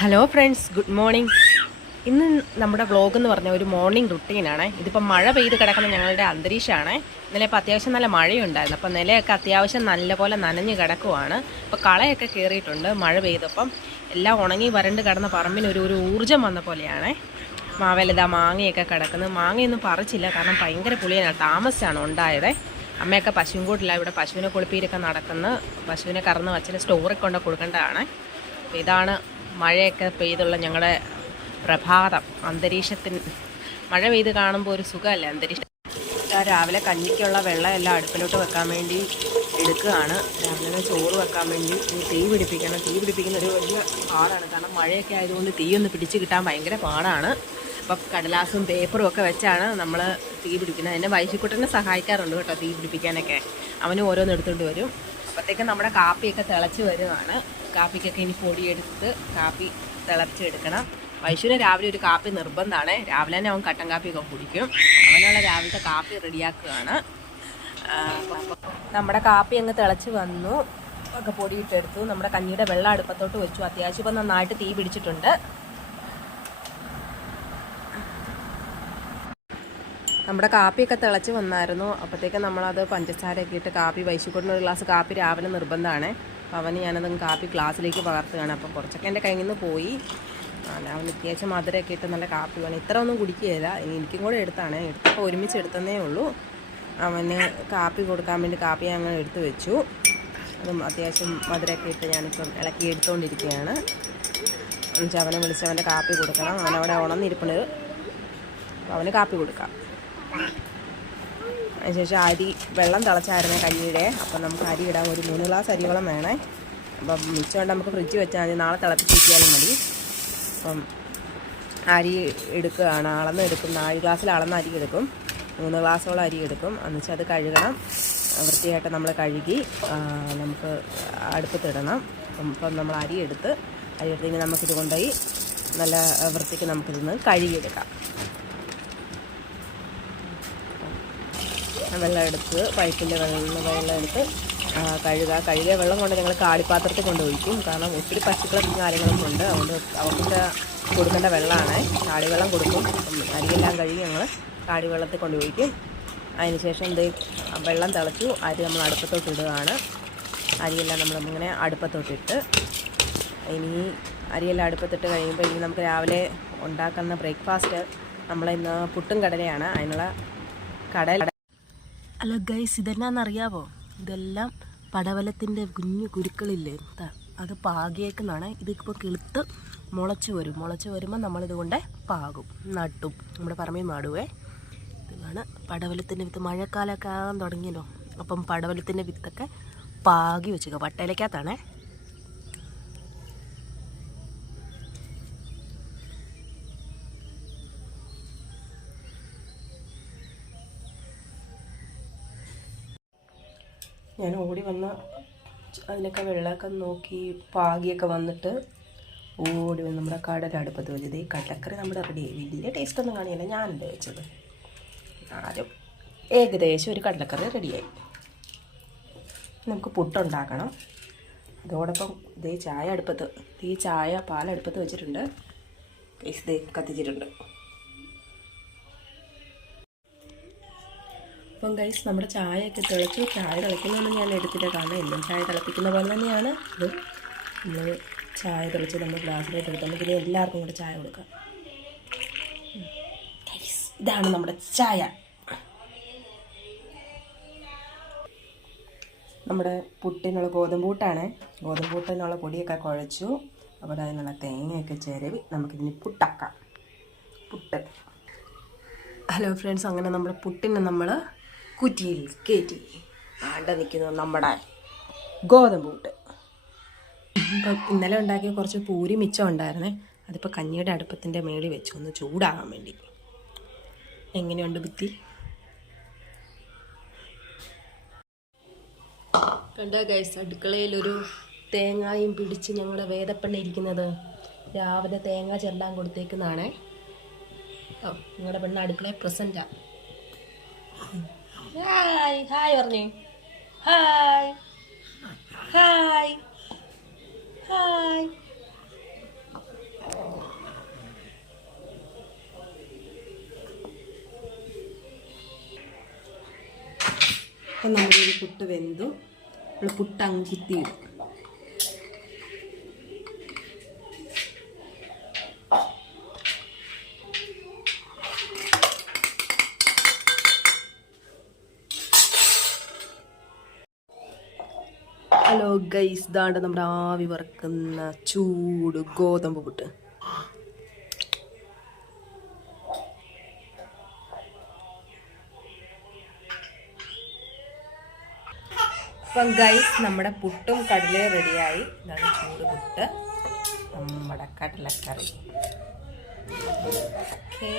Hello friends good morning ഇന്ന് നമ്മുടെ vlog എന്ന് പറഞ്ഞ ഒരു മോർണിംഗ് റുട്ടീനാണ് ഇതിപ്പോൾ മഴ പെയ്ത് കിടക്കുന്ന ഞങ്ങളുടെ അന്തരീക്ഷമാണ് ഇന്നലെ ഇപ്പോൾ അത്യാവശ്യം നല്ല മഴയുണ്ടായിരുന്നു. അപ്പോൾ നിലയൊക്കെ അത്യാവശ്യം നല്ലപോലെ നനഞ്ഞ് കിടക്കുവാണ്. അപ്പോൾ കളയൊക്കെ കയറിയിട്ടുണ്ട് മഴ പെയ്തപ്പം. എല്ലാം ഉണങ്ങി വരണ്ട് കിടന്ന പറമ്പിന് ഒരു ഒരു ഊർജം വന്ന പോലെയാണ്. മാവേലത മാങ്ങയൊക്കെ കിടക്കുന്നത് മാങ്ങയൊന്നും പറിച്ചില്ല. കാരണം ഭയങ്കര പുളിയാണ്. താമസിച്ചാണ് ഉണ്ടായത്. അമ്മയൊക്കെ പശുവും കൂട്ടില്ല ഇവിടെ പശുവിനെ കുളിപ്പീരൊക്കെ നടക്കുന്നത് പശുവിനെ കറന്ന് വച്ചിന് സ്റ്റോറിൽ കൊണ്ട് കൊടുക്കേണ്ടതാണ്. ഇതാണ് മഴയൊക്കെ പെയ്തുള്ള ഞങ്ങളുടെ പ്രഭാതം അന്തരീക്ഷത്തിന് മഴ പെയ്ത് കാണുമ്പോൾ ഒരു സുഖമല്ലേ? അന്തരീക്ഷം രാവിലെ കഞ്ഞിക്കുള്ള വെള്ളം എല്ലാം അടുപ്പിലോട്ട് വെക്കാൻ വേണ്ടി എടുക്കുകയാണ്. രാവിലെ ചോറ് വെക്കാൻ വേണ്ടി തീ പിടിപ്പിക്കണം. തീ പിടിപ്പിക്കുന്ന ഒരു വലിയ പാടാണ്. കാരണം മഴയൊക്കെ ആയതുകൊണ്ട് തീയൊന്ന് പിടിച്ച് കിട്ടാൻ ഭയങ്കര പാടാണ്. അപ്പം കടലാസും പേപ്പറും ഒക്കെ വെച്ചാണ് നമ്മൾ തീ പിടിപ്പിക്കുന്നത്. എന്റെ വൈശിക്കുട്ടനെ സഹായിക്കാറുണ്ട് കേട്ടോ തീ പിടിപ്പിക്കാനൊക്കെ. അവനും ഓരോന്ന് എടുത്തുകൊണ്ട് വരും. അപ്പോഴത്തേക്കും നമ്മുടെ കാപ്പിയൊക്കെ തിളച്ച് വരുവാണ്. കാപ്പിക്കൊക്കെ ഇനി പൊടിയെടുത്ത് കാപ്പി തിളച്ചെടുക്കണം വൈശുവിന് രാവിലെ ഒരു കാപ്പി നിർബന്ധമാണ് രാവിലെ തന്നെ അവൻ കട്ടൻ കാപ്പിയൊക്കെ കുടിക്കും. അവനുള്ള രാവിലത്തെ കാപ്പി റെഡിയാക്കുകയാണ് നമ്മുടെ കാപ്പി അങ്ങ് തിളച്ച് വന്നു. ഒക്കെ പൊടിയിട്ടെടുത്തു. നമ്മുടെ കഞ്ഞിയുടെ വെള്ളം അടുപ്പത്തോട്ട് വെച്ചു. അത്യാവശ്യം ഇപ്പം നന്നായിട്ട് തീ പിടിച്ചിട്ടുണ്ട്. നമ്മുടെ കാപ്പിയൊക്കെ തിളച്ച് വന്നായിരുന്നു. അപ്പോഴത്തേക്ക് നമ്മളത് പഞ്ചസാരയൊക്കെ ഇട്ട് കാപ്പി വൈശിക്കൊടുന്ന ഒരു ഗ്ലാസ് കാപ്പി രാവിലെ നിർബന്ധമാണ്. അപ്പോൾ അവന് ഞാനത് കാപ്പി ഗ്ലാസ്സിലേക്ക് പകർത്തുകയാണ്. അപ്പോൾ കുറച്ചൊക്കെ എന്റെ കയ്യിൽ നിന്ന് പോയി അവൻ അത്യാവശ്യം മധുരമൊക്കെ ഇട്ട് നല്ല കാപ്പി വേണം. ഇത്ര ഒന്നും കുടിക്കുകയില്ല. എനിക്കും കൂടെ എടുത്താണ്. എടുത്തപ്പോൾ ഒരുമിച്ച് എടുത്തതേ ഉള്ളൂ. അവന് കാപ്പി കൊടുക്കാൻ വേണ്ടി കാപ്പി ഞങ്ങൾ എടുത്തു വെച്ചു. അതും അത്യാവശ്യം മധുരമൊക്കെ ഇട്ട് ഞാനിപ്പം ഇളക്കി എടുത്തുകൊണ്ടിരിക്കുകയാണ് എന്നുവെച്ചാൽ അവനെ വിളിച്ച് അവന്റെ കാപ്പി കൊടുക്കണം. അവനവിടെ ഉണർന്നിരിപ്പുണ്ട് അവന് കാപ്പി കൊടുക്കാം. അതിനുശേഷം അരി വെള്ളം തിളച്ചായിരുന്നു കഞ്ഞിയുടെ. അപ്പം നമുക്ക് അരി ഇടാൻ ഒരു മൂന്ന് ഗ്ലാസ് അരിയോളം വേണേ. അപ്പം മിച്ചമുണ്ട് നമുക്ക് ഫ്രിഡ്ജ് വെച്ചാൽ മതി. നാളെ തിളപ്പിച്ചിരിക്കാനും മതി. അപ്പം അരി എടുക്കുകയാണ്. അളന്ന് എടുക്കും. നാല് ഗ്ലാസ്സിൽ അളന്ന് അരി എടുക്കും. മൂന്ന് ഗ്ലാസ്സോളം അരി എടുക്കും. എന്നുവെച്ചാൽ അത് കഴുകണം. വൃത്തിയായിട്ട് നമ്മൾ കഴുകി നമുക്ക് അടുപ്പത്തിടണം അപ്പം നമ്മൾ അരി എടുത്ത് അരി എടുത്ത് നമുക്കിത് കൊണ്ടുപോയി നല്ല വൃത്തിക്ക് നമുക്കിതൊന്ന് കഴുകിയെടുക്കാം. വെള്ളം എടുത്ത് പൈപ്പിന്റെ വെള്ളം വെള്ളം എടുത്ത് കഴുക കഴുകുക കഴുകിയ വെള്ളം കൊണ്ട് ഞങ്ങൾ കാടിപ്പാത്രത്തിൽ കൊണ്ട് ഒഴിക്കും. കാരണം ഒത്തിരി പശുക്കളും കാര്യങ്ങളൊക്കെ ഉണ്ട്. അതുകൊണ്ട് അവർക്ക് കൊടുക്കേണ്ട വെള്ളമാണ് കാടിവെള്ളം കൊടുക്കും. അരിയെല്ലാം കഴുകി ഞങ്ങൾ കാടിവെള്ളത്തിൽ കൊണ്ട് ഒഴിക്കും. അതിനുശേഷം എന്ത് വെള്ളം തിളച്ചു അരി നമ്മൾ അടുപ്പത്തോട്ട് ഇടുകയാണ്. അരിയെല്ലാം നമ്മൾ ഇങ്ങനെ അടുപ്പത്തോട്ടിട്ട് ഇനി അരിയെല്ലാം അടുപ്പത്തിട്ട് കഴിയുമ്പോൾ ഇനി നമുക്ക് രാവിലെ ഉണ്ടാക്കുന്ന ബ്രേക്ക്ഫാസ്റ്റ് നമ്മളിന്ന് പുട്ടും കടലയാണ്. അതിനുള്ള കടൽ അല്ല ഗൈസ് ഇതെന്നാന്നറിയാവോ ഇതെല്ലാം പടവലത്തിന്റെ കുഞ്ഞു കുരുക്കളില്ലേ? അത് പാകിയേക്കുന്നതാണ്. ഇതിപ്പോൾ കിളുത്ത് മുളച്ച് വരും. മുളച്ച് വരുമ്പോൾ നമ്മളിതുകൊണ്ട് പാകും നട്ടും. നമ്മുടെ പറമ്പിൽ നടുവേ. ഇതാണ് പടവലത്തിന്റെ വിത്ത്. മഴക്കാലമൊക്കെ ആകാൻ തുടങ്ങിയല്ലോ. അപ്പം പടവലത്തിന്റെ വിത്തൊക്കെ പാകി വെച്ചേക്കുക വട്ടയിലേക്കകത്താണേ ഞാൻ ഓടി വന്ന അതിനൊക്കെ വെള്ളമൊക്കെ നോക്കി പാകിയൊക്കെ വന്നിട്ട് ഓടി വന്ന് നമ്മുടെ കടല അടുപ്പത്ത് വെച്ചത് ഈ കടലക്കറി നമ്മുടെ റെഡി വലിയ ടേസ്റ്റ് ഒന്നും കാണിയില്ല ഞാനല്ലേ വെച്ചത്. ആദ്യം ഏകദേശം ഒരു കടലക്കറി റെഡിയായി നമുക്ക് പുട്ടുണ്ടാക്കണം. അതോടൊപ്പം ഇതേ ചായ അടുപ്പത്ത് ഈ ചായ പാലടുപ്പത്ത് വെച്ചിട്ടുണ്ട്. ഇതേ കത്തിച്ചിട്ടുണ്ട്. അപ്പം ഗൈസ് നമ്മുടെ ചായയൊക്കെ തിളച്ചു. ചായ തിളയ്ക്കുന്നതൊന്നും ഞാൻ എടുത്തിട്ട് കാരണം എന്നും ചായ തിളപ്പിക്കുന്ന പോലെ തന്നെയാണ്. ഇത് നമ്മൾ ചായ തിളച്ച് നമ്മൾ ഗ്ലാസ്സിലോട്ട് എടുത്ത് നമുക്ക് ഇനി എല്ലാവർക്കും കൂടെ ചായ കൊടുക്കാം. ഇതാണ് നമ്മുടെ ചായ. നമ്മുടെ പുട്ടിനുള്ള ഗോതമ്പൂട്ടാണ് ഗോതമ്പൂട്ടിനുള്ള ഗോതമ്പ് പുട്ടിനുള്ള പൊടിയൊക്കെ കുഴച്ചു. അപ്പോൾ അതിനുള്ള തേങ്ങയൊക്കെ ചിരവി നമുക്കിതിന് പുട്ടാക്കാം. പുട്ട്. ഹലോ ഫ്രണ്ട്സ് അങ്ങനെ നമ്മുടെ പുട്ടിന് നമ്മൾ കുറ്റിയിൽ കയറ്റി ആണ്ട നിൽക്കുന്നു നമ്മുടെ ഗോതമ്പ് കൂട്ട് ഇപ്പം ഇന്നലെ ഉണ്ടാക്കിയ കുറച്ച് പൂരി മിച്ചം ഉണ്ടായിരുന്നേ. അതിപ്പോൾ കഞ്ഞിയുടെ അടുപ്പത്തിന്റെ മേളിൽ വെച്ച് ഒന്ന് ചൂടാകാൻ വേണ്ടി. എങ്ങനെയുണ്ട് ബുദ്ധി? കണ്ടോ ഗൈസ് അടുക്കളയിലൊരു തേങ്ങായും പിടിച്ച് ഞങ്ങളുടെ വേദപ്പെണ്ണ ഇരിക്കുന്നത്. രാവിലെ തേങ്ങ ചെല്ലാൻ കൊടുത്തേക്കുന്നതാണേ. ഓ നിങ്ങളുടെ പെണ്ണ് അടുക്കളയിൽ പ്രസന്റാ ഹായ് ഹായ് പറഞ്ഞു ഹായ് ഹായ് ഹായ്. അപ്പം നമ്മളൊരു പുട്ട് വെന്തു. നമ്മൾ പുട്ട് അങ്ങ് കുത്തിയിടും ഹലോ ഗൈസ് ദാണ്ട് നമ്മുടെ ആവി വറക്കുന്ന ചൂട് ഗോതമ്പ് പുട്ട്. അപ്പം ഗൈസ് നമ്മുടെ പുട്ടും കടലയും റെഡിയായി. ഇതാണ് ചൂട് പുട്ട്. നമ്മുടെ കടലക്കറി. ഓക്കെ